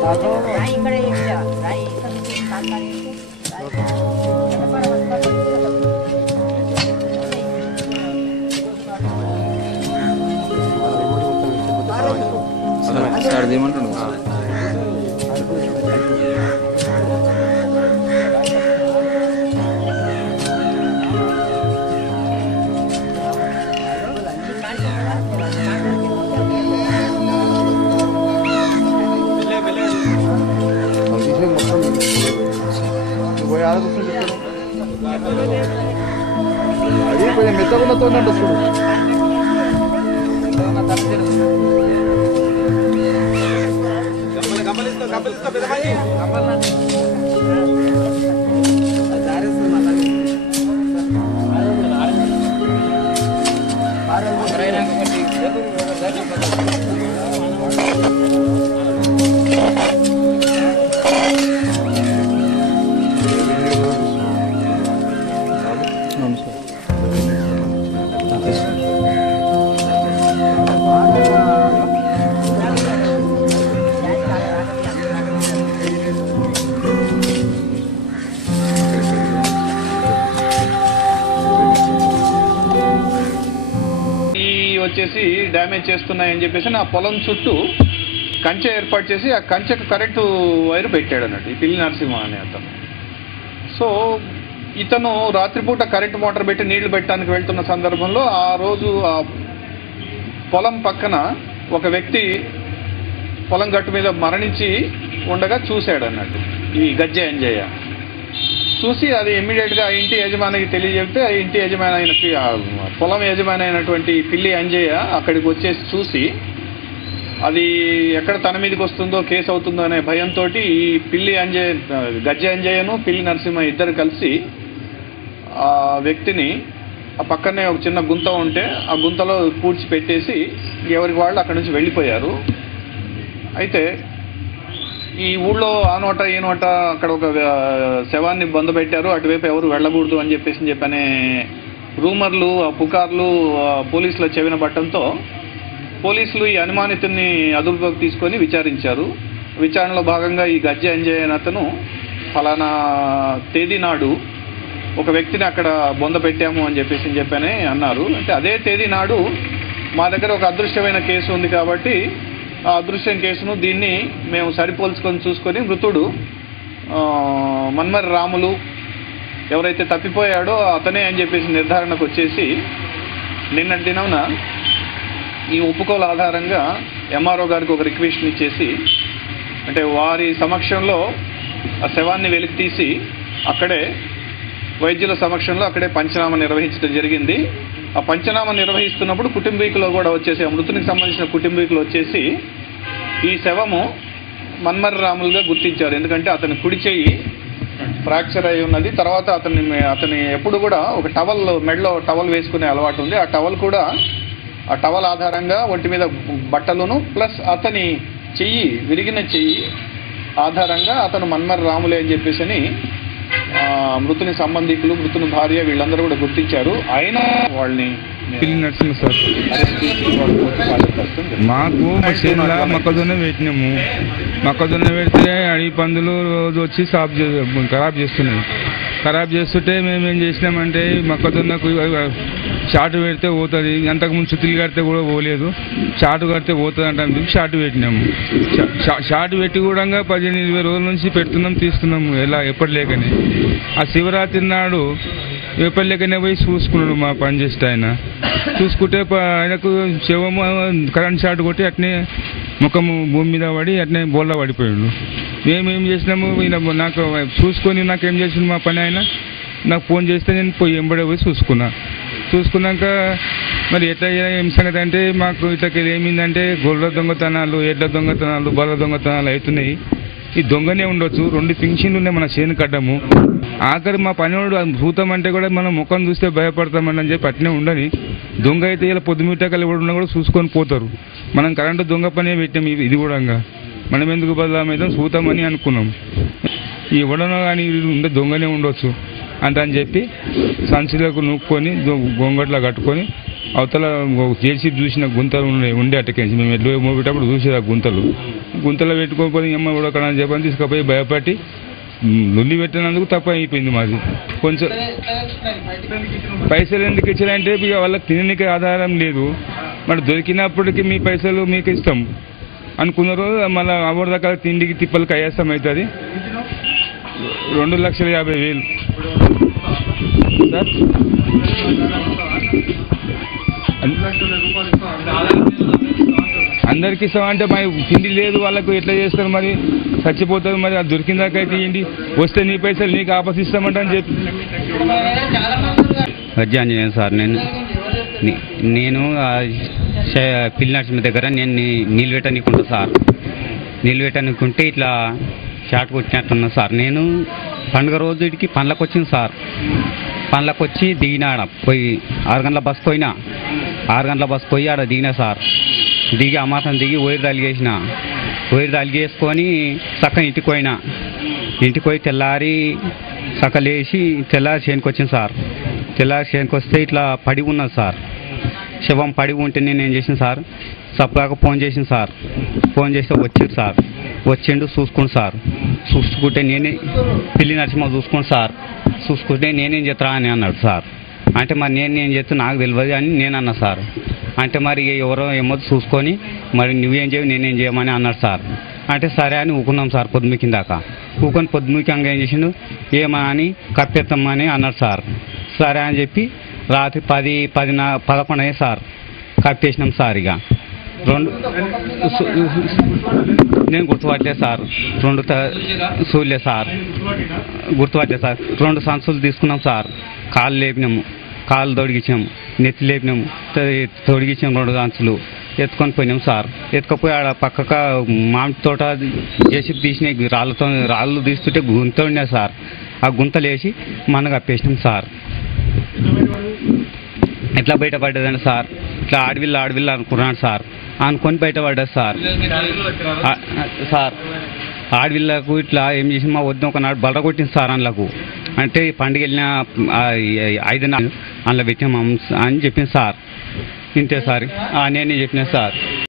అది కొంచెం మెత్తగున్నతో చూడు. వచ్చేసి డ్యామేజ్ చేస్తున్నాయని చెప్పేసి నా పొలం చుట్టూ కంచె ఏర్పాటు చేసి ఆ కంచెకు కరెంటు వైర్ పెట్టాడు అన్నట్టు ఈ పిల్లి నరసింహ అనే అతను. సో ఇతను రాత్రిపూట కరెంటు మోటార్ పెట్టి నీళ్లు పెట్టడానికి వెళ్తున్న సందర్భంలో ఆ రోజు ఆ పొలం పక్కన ఒక వ్యక్తి పొలం గట్టు మీద మరణించి ఉండగా చూశాడు అన్నట్టు ఈ గజ్జె అంజయ్య. చూసి అది ఇమ్మీడియట్గా ఆ ఇంటి యజమానికి తెలియజెప్తే ఆ ఇంటి యజమాని అయిన పొలం యజమాని అయినటువంటి పిల్లి అంజయ్య అక్కడికి వచ్చేసి చూసి అది ఎక్కడ తన మీదకి వస్తుందో కేసు అవుతుందో అనే భయంతో ఈ పిల్లి గజ్జె అంజయ్యను పిల్లి నరసింహ ఇద్దరు కలిసి ఆ వ్యక్తిని ఆ పక్కనే ఒక చిన్న గుంత ఉంటే ఆ గుంతలో పూడ్చి పెట్టేసి ఎవరికి వాళ్ళు అక్కడి నుంచి వెళ్ళిపోయారు. అయితే ఈ ఊళ్ళో ఆ నోట ఈ నోట అక్కడ ఒక శవాన్ని బంధపెట్టారు, అటువైపు ఎవరు వెళ్ళకూడదు అని చెప్పనే రూమర్లు పుకార్లు పోలీసుల చెవిన పట్టడంతో పోలీసులు ఈ అనుమానితుడిని అదుపులోకి తీసుకొని విచారించారు. విచారణలో భాగంగా ఈ గజ్జె అంజయ్య అనే అతను ఫలానా తేదీ నాడు ఒక వ్యక్తిని అక్కడ బొంద పెట్టాము అని చెప్పని అన్నారు. అంటే అదే తేదీ నాడు మా దగ్గర ఒక అదృశ్యమైన కేసు ఉంది కాబట్టి ఆ అదృశ్యం కేసును దీన్ని మేము సరిపోల్చుకొని చూసుకొని మృతుడు మన్మర్ రాములు ఎవరైతే తప్పిపోయాడో అతనే అని చెప్పేసి నిర్ధారణకు వచ్చేసి నిన్నటి దినమున ఈ ఒప్పుకోల ఆధారంగా ఎంఆర్ఓ గారికి ఒక రిక్వెస్ట్ ఇచ్చేసి అంటే వారి సమక్షంలో ఆ శవాన్ని వెలికి తీసి అక్కడే వైద్యుల సమక్షంలో అక్కడే పంచనామా నిర్వహించడం జరిగింది. ఆ పంచనామా నిర్వహిస్తున్నప్పుడు కుటుంబీకులు కూడా వచ్చేసి ఆ మృతునికి సంబంధించిన కుటుంబీకులు వచ్చేసి ఈ శవము మన్మర్ రాములుగా గుర్తించారు. ఎందుకంటే అతని కుడి చెయ్యి ఫ్రాక్చర్ అయి ఉన్నది. తర్వాత అతని ఎప్పుడు కూడా ఒక టవల్ మెడలో టవల్ వేసుకునే అలవాటు ఉంది. ఆ టవల్ కూడా ఆ టవల్ ఆధారంగా ఒంటి మీద బట్టలును ప్లస్ అతని చెయ్యి విరిగిన చెయ్యి ఆధారంగా అతను మన్మర్ రాములే అని చెప్పేసి మృతుని సంబంధికులు మృతుని భార్య వీళ్ళందరూ కూడా గుర్తించారు. అయినా వాళ్ళని పిల్లి నరసింహ సార్ మాకు చేనులా మొక్కజొన్న పెట్టినాము. మొక్కజొన్న పెడితే అడవి పందులు రోజు వచ్చి ఖరాబ్ చేస్తున్నాయి. ఖరాబ్ చేస్తుంటే మేము ఏం చేసినామంటే మొక్కజొన్నకు షార్ట్ పెడితే పోతుంది, అంతకుముందు చుత్తులు కడితే కూడా పోలేదు, షార్ట్ కడితే పోతుంది అంటే షార్ట్ పెట్టినాము. షార్ట్ పెట్టి కూడా 15-20 రోజుల నుంచి పెడుతున్నాం తీస్తున్నాము ఎప్పటి లేకనే. ఆ శివరాత్రి నాడు ఎప్పటి లేకనే పోయి చూసుకున్నాడు మా పని చేస్తే ఆయన. చూసుకుంటే ఆయనకు శవము కరెంట్ షార్ట్ కొట్టి అట్నే ముఖము భూమి మీద పడి అట్నే బోల్లా పడిపోయాడు. మేమేం చేసినాము నాకు చూసుకొని నాకేం చేసిండు మా పని ఆయన నాకు ఫోన్ చేస్తే నేను పోయి ఎంబడే పోయి చూసుకున్నాక మరి ఎట్లా ఏం సంగతి అంటే మాకు ఇట్లకి ఏమైందంటే గొర్రెల దొంగతనాలు ఎడ్ల దొంగతనాలు బర్రెల దొంగతనాలు అవుతున్నాయి. ఈ దొంగనే ఉండొచ్చు, 2 పింఛన్లు ఉన్నాయి మన చేను కడ్డము. ఆఖరి మా పనివాడు భూతం అంటే కూడా మనం ముఖం చూస్తే భయపడతామని అని చెప్పి అట్నే ఉండని. దొంగ అయితే ఇలా పొద్దుమిట్టకలు కూడా ఉన్నా కూడా చూసుకొని పోతారు. మనం కరెంటు దొంగ పనే పెట్టాం. ఇది కూడా మనం ఎందుకు బదలామైదాం చూద్దామని అనుకున్నాం. ఈ ఎవడనో కానీ ఉండే దొంగనే ఉండొచ్చు అని చెప్పి సంచులకు నూక్కొని గొంగట్లో కట్టుకొని అవతల జేసీబీ చూసిన గుంతలు ఉండే అట్టకేసి మేము ఎడ్లు మోపేటప్పుడు చూసేది ఆ గుంతలో పెట్టుకోకపోతే అమ్మ కూడా అక్కడ చెప్పని తీసుకుపోయి భయపడి లొల్లి పెట్టినందుకు తప్ప అయిపోయింది మాది. కొంచెం పైసలు ఎందుకు ఇచ్చారంటే ఇక వాళ్ళకి తినడానికి ఆధారం లేదు, మరి దొరికినప్పటికీ మీ పైసలు మీకు ఇస్తాం అనుకున్నారు. మళ్ళీ అవర్ దాకా తిండికి తిప్పలకి అయ్యేస్తాం అవుతుంది. 2,50,000 సార్. అందరికి ఇస్తామంటే మరి తిండి లేదు వాళ్ళకు ఎట్లా చేస్తారు, మరి చచ్చిపోతారు. మరి అది దొరికిన దాకా అయితే ఏంటి, వస్తే నీ పైసలు నీకు ఆపసిస్తామంట అని చెప్పి. ఆంజనేయ సార్, నేను పిల్లి నరసింహ దగ్గర నేను నీళ్ళు పెట్టనీకుంటా సార్. నీళ్ళు పెట్టనీకుంటే ఇట్లా షార్ట్ కొట్టినట్టున్నా సార్. నేను పండుగ రోజు ఇటుకి పనులకు వచ్చింది సార్. పనులకు వచ్చి దిగినా, పోయి 6 గంటల బస్ పోయినా, 6 గంటల బస్ పోయి ఆడ దిగినా సార్. దిగి అమాసం దిగి వైరు తలిగేసుకొని చక్కగా ఇంటికి పోయినా. ఇంటికి పోయి తెల్లారి చక్క లేచి తెల్లారి చేనుకు వచ్చింది సార్. తెల్లారి చేనుకు వస్తే ఇట్లా పడి ఉన్నది సార్. శవం పడి ఉంటే నేను ఏం చేసిన సార్, సప్లాగా ఫోన్ చేసింది సార్. ఫోన్ చేస్తే వచ్చిండు సార్. వచ్చిండు చూసుకోండి సార్. చూసుకుంటే నేనే పిల్లి నరసింహ చూసుకోండి సార్. చూసుకుంటే నేనేం చేస్తారా అని అన్నాడు సార్. అంటే మరి నేనేం చేస్తా నాకు తెలియదు అని నేను అన్నా సార్. అంటే మరి ఎవరో ఏమో చూసుకొని మరి నువ్వేం చేయవు నేనేం చేయమని అన్నాడు సార్. అంటే సరే అని ఊకున్నాం సార్. పొద్దుమికిందాక ఊకొని పొద్దుమికంగా ఏం చేసిండు, ఏమా అని కప్పెత్తమ్మని అన్నాడు సార్. సరే అని చెప్పి రాత్రి 10-11 అయ్యే సార్ కప్పేసినాం సార్. ఇక 2 నేను గుర్తుపట్టలేదు సార్. 2 చూడలే సార్, గుర్తుపట్టలేదు సార్. 2 సంచులు తీసుకున్నాం సార్. కాళ్ళు లేపినాము, కాళ్ళు తొడిగించాము, నెత్తి లేపినాము, తొడిగించాము. 2 సంచులు ఎత్తుకొని పోయినాం సార్. ఎత్తుకపోయి ఆడ పక్కక మామిడి తోట చేసి తీసిన రాళ్ళు తీస్తుంటే గుంత ఉండే సార్. ఆ గుంతలేసి మనకు కప్పేసినాం సార్. ఎట్లా బయటపడ్డదండి సార్, ఇట్లా ఆడవిల్లు అనుకున్నాడు సార్. అనుకొని బయటపడ్డది సార్. ఆడవిల్లకు ఇట్లా ఏం చేసి మా వద్ద ఒకనాడు బలర కొట్టింది సార్. అందులోకి అంటే పండుగ వెళ్ళిన 5 అందులో పెట్టాము అని చెప్పింది సార్. ఇంతే సార్, నేనే చెప్పిన సార్.